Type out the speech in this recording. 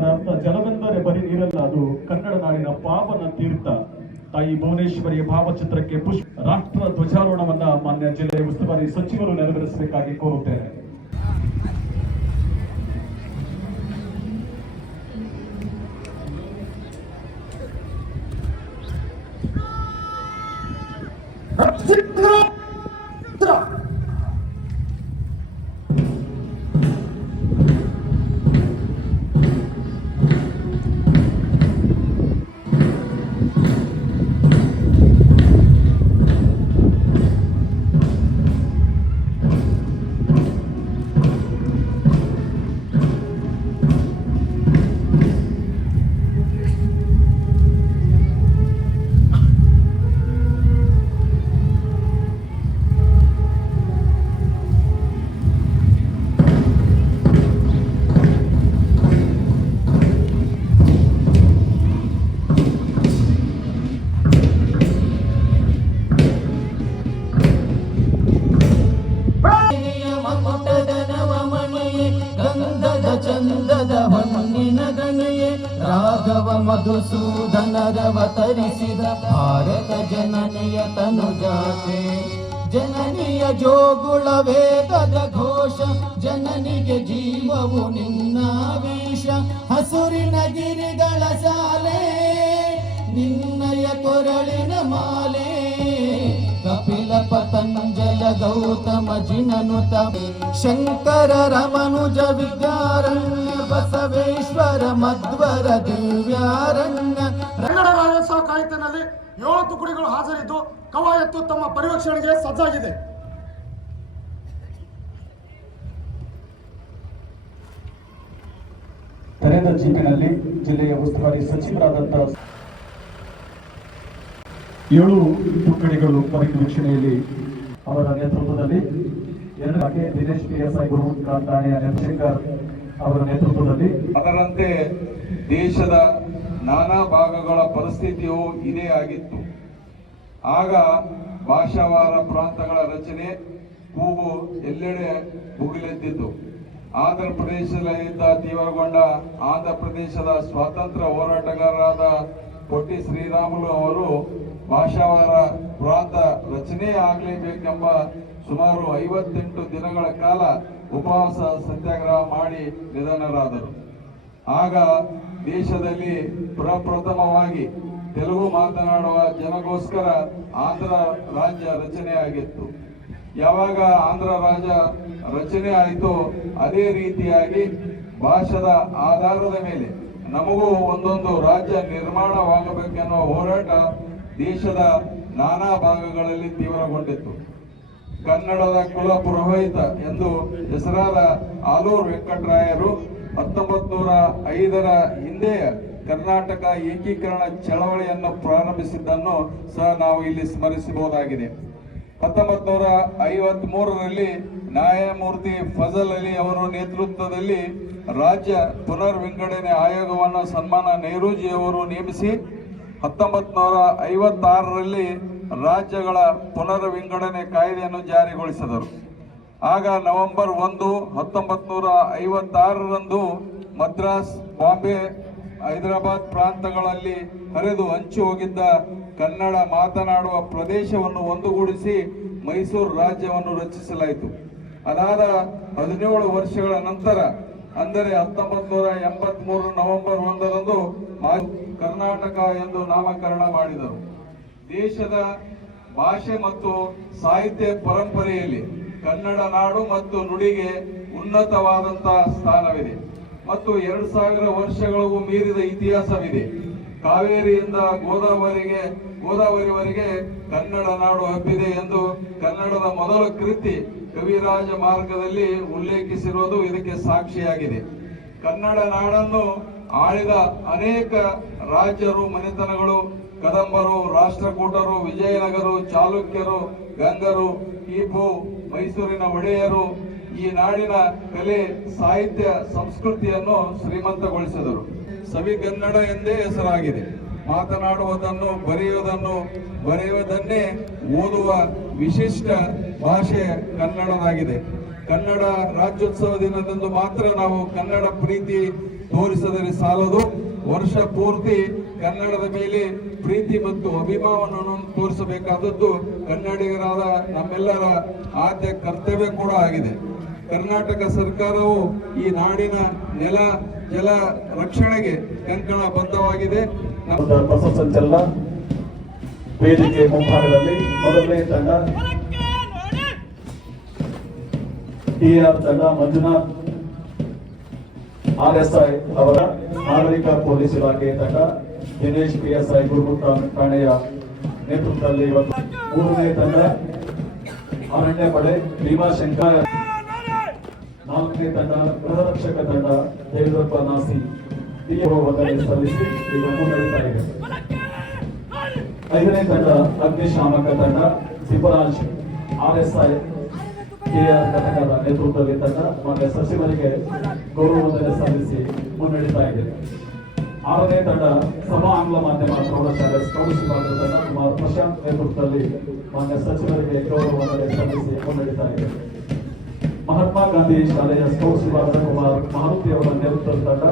ಅದರ ಅರ್ಥ ಜಲವೆಂದರೆ ಬರೀ ನೀರಲ್ಲ, ಅದು ಕನ್ನಡ ನಾಡಿನ ಪಾವನ ತೀರ್ಥ. ತಾಯಿ ಭುವನೇಶ್ವರಿಯ ಭಾವಚಿತ್ರಕ್ಕೆ ರಾಷ್ಟ್ರ ಧ್ವಜಾರೋಹಣವನ್ನ ಮಾನ್ಯ ಜಿಲ್ಲೆಯ ಉಸ್ತುವಾರಿ ಸಚಿವರು ನೆರವೇರಿಸಬೇಕಾಗಿ ಕೋರುತ್ತೇನೆ. ರಾಘವ ಮಧುಸೂದನರವತರಿಸಿದ ಭಾರತ ಜನನಿಯ ತನುಜಾತೆ, ಜನನಿಯ ಜೋಗುಳ ವೇದದ ಘೋಷ, ಜನನಿಗೆ ಜೀವವು ನಿನ್ನಾವೇಶ. ಹಸುರಿನ ಗಿರಿಗಳ ಸಾಲೆ, ನಿನ್ನಯ ಕೊರಳಿನ ಮಾಲೆ. ಕಪಿಲ ಪತಂಜಲ ಗೌತಮ ಜಿನನುತ, ಶಂಕರ ರಮನುಜ ವಿದ್ಯಾರಣ್ಯ, ಬಸವೇಶ್ವರ ಮಧ್ವರ ದಿವ್ಯಾರಣ್ಯ. ಕನ್ನಡ ರಾಜ್ಯೋತ್ಸವ ಕಾಯಿತಿನಲ್ಲಿ 7 ತುಕಡಿಗಳು ಹಾಜರಿದ್ದು ಕವಾಯತ್ತು ತಮ್ಮ ಪರಿವೀಕ್ಷಣೆಗೆ ಸಜ್ಜಾಗಿದೆ. ತೆರೆದ ಜೀಪಿನಲ್ಲಿ ಜಿಲ್ಲೆಯ ಉಸ್ತುವಾರಿ ಸಚಿವರಾದಂತಹ 7 ತುಕಡಿಗಳು ಪರಿವೀಕ್ಷಣೆಯಲ್ಲಿ ಅವರ ನೇತೃತ್ವದಲ್ಲಿ, ಎರಡಕ್ಕೆ ದಿನೇಶ್ PSI ಗುರುಮುಖ ಠಾಣೆಯ ಚಂದ್ರಶೇಖರ್ ಅವರ ನೇತೃತ್ವದಲ್ಲಿ. ಅದರಂತೆ ದೇಶದ ನಾನಾ ಭಾಗಗಳ ಪರಿಸ್ಥಿತಿಯು ಇದೇ ಆಗಿತ್ತು. ಆಗ ಭಾಷಾವಾರ ಪ್ರಾಂತಗಳ ರಚನೆ ಕೂಗು ಎಲ್ಲೆಡೆ ಭುಗಿಲೆದ್ದಿತು. ಆಂಧ್ರ ಪ್ರದೇಶದಲ್ಲಿದ್ದ ತೀವ್ರಗೊಂಡ ಆಂಧ್ರ ಪ್ರದೇಶದ ಸ್ವಾತಂತ್ರ್ಯ ಹೋರಾಟಗಾರರಾದ ಪೊಟ್ಟಿ ಶ್ರೀರಾಮುಲು ಅವರು ಭಾಷಾವಾರ ಪ್ರಾಂತ ರಚನೆ ಆಗಲೇಬೇಕೆಂಬ ಸುಮಾರು 58 ದಿನಗಳ ಕಾಲ ಉಪವಾಸ ಸತ್ಯಾಗ್ರಹ ಮಾಡಿ ನಿಧನರಾದರು. ಆಗ ದೇಶದಲ್ಲಿ ಪ್ರಪ್ರಥಮವಾಗಿ ತೆಲುಗು ಮಾತನಾಡುವ ಜನಗೋಸ್ಕರ ಆಂಧ್ರ ರಾಜ್ಯ ರಚನೆಯಾಗಿತ್ತು. ಯಾವಾಗ ಆಂಧ್ರ ರಾಜ್ಯ ರಚನೆ ಆಯಿತು, ಅದೇ ರೀತಿಯಾಗಿ ಭಾಷಾದ ಆಧಾರದ ಮೇಲೆ ನಮಗೂ ಒಂದೊಂದು ರಾಜ್ಯ ನಿರ್ಮಾಣವಾಗಬೇಕೆನ್ನುವ ಹೋರಾಟ ದೇಶದ ನಾನಾ ಭಾಗಗಳಲ್ಲಿ ತೀವ್ರಗೊಂಡಿತ್ತು. ಕನ್ನಡದ ಕುಲ ಪುರೋಹಿತ ಎಂದು ಹೆಸರಾದ ಆಲೂರು ವೆಂಕಟರಾಯರು 1905ರ ಹಿಂದೆ ಕರ್ನಾಟಕ ಏಕೀಕರಣ ಚಳವಳಿಯನ್ನು ಪ್ರಾರಂಭಿಸಿದ್ದನ್ನು ಸಹ ನಾವು ಇಲ್ಲಿ ಸ್ಮರಿಸಬಹುದಾಗಿದೆ. 1953ರಲ್ಲಿ ನ್ಯಾಯಮೂರ್ತಿ ಫಜಲ್ ಅಲಿ ಅವರ ನೇತೃತ್ವದಲ್ಲಿ ರಾಜ್ಯ ಪುನರ್ ವಿಂಗಡಣೆ ಆಯೋಗವನ್ನು ಸನ್ಮಾನ ನೆಹರೂಜಿ ಅವರು ನೇಮಿಸಿ 1956ರಲ್ಲಿ ರಾಜ್ಯಗಳ ಪುನರ್ ವಿಂಗಡಣೆ ಕಾಯ್ದೆಯನ್ನು ಜಾರಿಗೊಳಿಸಿದರು. ಆಗ ನವೆಂಬರ್ 1, 1956ರಂದು ಮದ್ರಾಸ್, ಬಾಂಬೆ, ಹೈದರಾಬಾದ್ ಪ್ರಾಂತಗಳಲ್ಲಿ ಹರಿದು ಹಂಚಿ ಹೋಗಿದ್ದ ಕನ್ನಡ ಮಾತನಾಡುವ ಪ್ರದೇಶವನ್ನು ಒಂದುಗೂಡಿಸಿ ಮೈಸೂರು ರಾಜ್ಯವನ್ನು ರಚಿಸಲಾಯಿತು. ಅದಾದ 17 ವರ್ಷಗಳ ನಂತರ, ಅಂದರೆ 1983 ನವೆಂಬರ್ 1ರಂದು ಕರ್ನಾಟಕ ಎಂದು ನಾಮಕರಣ ಮಾಡಿದರು. ದೇಶದ ಭಾಷೆ ಮತ್ತು ಸಾಹಿತ್ಯ ಪರಂಪರೆಯಲ್ಲಿ ಕನ್ನಡ ನಾಡು ಮತ್ತು ನುಡಿಗೆ ಉನ್ನತವಾದಂತಹ ಸ್ಥಾನವಿದೆ ಮತ್ತು 2000 ವರ್ಷಗಳಿಗೂ ಮೀರಿದ ಇತಿಹಾಸವಿದೆ. ಕಾವೇರಿಯಿಂದ ಗೋದಾವರಿವರೆಗೆ ಕನ್ನಡ ನಾಡು ಹಬ್ಬಿದೆ ಎಂದು ಕನ್ನಡದ ಮೊದಲ ಕೃತಿ ಕವಿರಾಜ ಮಾರ್ಗದಲ್ಲಿ ಉಲ್ಲೇಖಿಸಿರುವುದು ಇದಕ್ಕೆ ಸಾಕ್ಷಿಯಾಗಿದೆ. ಕನ್ನಡ ನಾಡನ್ನು ಆಳಿದ ಅನೇಕ ರಾಜ್ಯರು, ಮನೆತನಗಳು, ಕದಂಬರು, ರಾಷ್ಟ್ರಕೂಟರು, ವಿಜಯನಗರು, ಚಾಲುಕ್ಯರು, ಗಂಗರು, ಟಿಪ್ಪು, ಮೈಸೂರಿನ ಒಡೆಯರು ಈ ನಾಡಿನ ಕಲೆ, ಸಾಹಿತ್ಯ, ಸಂಸ್ಕೃತಿಯನ್ನು ಶ್ರೀಮಂತಗೊಳಿಸಿದರು. ಸವಿಗನ್ನಡ ಎಂದೇ ಹೆಸರಾಗಿದೆ. ಮಾತನಾಡುವುದನ್ನು, ಬರೆಯುವುದನ್ನೇ ಓದುವ ವಿಶಿಷ್ಟ ಭಾಷೆ ಕನ್ನಡದಾಗಿದೆ. ಕನ್ನಡ ರಾಜ್ಯೋತ್ಸವ ದಿನದಂದು ಮಾತ್ರ ನಾವು ಕನ್ನಡ ಪ್ರೀತಿ ತೋರಿಸದರೆ ಸಾಲದು, ವರ್ಷ ಪೂರ್ತಿ ಕನ್ನಡದ ಮೇಲೆ ಪ್ರೀತಿ ಮತ್ತು ಅಭಿಮಾನವನ್ನು ತೋರಿಸಬೇಕಾದದ್ದು ಕನ್ನಡಿಗರಾದ ನಮ್ಮೆಲ್ಲರ ಆದ್ಯ ಕರ್ತವ್ಯ ಕೂಡ ಆಗಿದೆ. ಕರ್ನಾಟಕ ಸರ್ಕಾರವು ಈ ನಾಡಿನ ನೆಲ ಜಲ ರಕ್ಷಣೆಗೆ ಕಂಕಣ ಬದ್ಧವಾಗಿದೆ. ಪಥಸಂಚಲನ ವೇದಿಕೆ ಮುಂಭಾಗದಲ್ಲಿ ಮೊದಲನೇ ತಂಡ ಟಿಆರ್ ತಂಡ ಮಂಜುನಾಥ್ RSI ಅವರ ನಾಗರಿಕ ಪೊಲೀಸ್ ಇಲಾಖೆ ತಂಡ ದಿನೇಶ್ PSI ಗುರುಗುಟ್ಟ ಠಾಣೆಯ ನೇತೃತ್ವದಲ್ಲಿ ಇವತ್ತು ಮೂರನೇ ತಂಡ ಅರಣ್ಯ ಪಡೆ ಭೀಮಾಶಂಕರ, ನಾಲ್ಕನೇ ತಂಡ ಗೃಹ ರಕ್ಷಕ ತಂಡ ದೇವೇಂದ್ರಪ್ಪ ನಾಸಿ ವಂದನೆ ಸಲ್ಲಿಸಿ ಈಗ ಮುನ್ನಡೀತಾ ಇದೆ. ಐದನೇ ತಂಡ ಅಗ್ನಿಶಾಮಕ ತಂಡ ಸಿಬ್ಬರಾಜ್ RSI KR ಘಟಕದ ನೇತೃತ್ವದಲ್ಲಿ ತಂಡ ಮಾನ್ಯ ಸಚಿವರಿಗೆ ಗೌರವ ವಂದನೆ ಸಲ್ಲಿಸಿ ಮುನ್ನಡೀತಾ ಇದೆ. ಆರನೇ ತಂಡ ಸಭಾ ಆಂಗ್ಲ ಮಾಧ್ಯಮ ಪ್ರೌಢಶಾಲೆ ಸ್ಕೌಟ್ಸ್ ವಿಭಾಗದ ತಂಡ ಕುಮಾರ್ ಪ್ರಶಾಂತ್ ನೇತೃತ್ವದಲ್ಲಿ ಮಾನ್ಯ ಸಚಿವರಿಗೆ ಗೌರವ ವಂದನೆ ಸಲ್ಲಿಸಿ ಮುನ್ನಡೀತಾ ಇದೆ. ಮಹಾತ್ಮ ಗಾಂಧಿ ಶಾಲೆಯ ಸ್ಕೌಟ್ಸ್ ವಿಭಾಗದ ಕುಮಾರ್ ಮಾರುತಿ ಅವರ ನೇತೃತ್ವದ ತಂಡ